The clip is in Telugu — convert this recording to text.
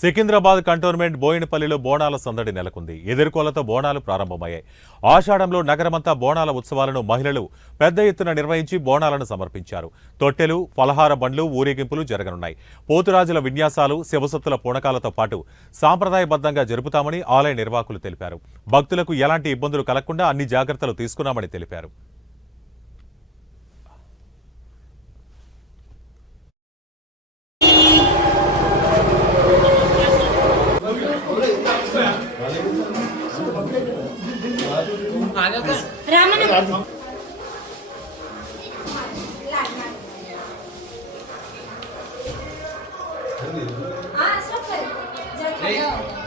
సికింద్రాబాద్ కంటోన్మెంట్ బోయినపల్లిలో బోనాల సందడి నెలకొంది. ఎదుర్కోలతో బోనాలు ప్రారంభమయ్యాయి. ఆషాఢంలో నగరమంతా బోనాల ఉత్సవాలను మహిళలు పెద్ద ఎత్తున నిర్వహించి బోనాలను సమర్పించారు. తొట్టెలు, ఫలహార బండ్లు, ఊరేగింపులు జరగనున్నాయి. పోతురాజుల విన్యాసాలు, శివసత్తుల పూనకాలతో పాటు సాంప్రదాయబద్ధంగా జరుపుతామని ఆలయ నిర్వాహకులు తెలిపారు. భక్తులకు ఎలాంటి ఇబ్బందులు కలగకుండా అన్ని జాగ్రత్తలు తీసుకున్నామని తెలిపారు. हाँ सब कर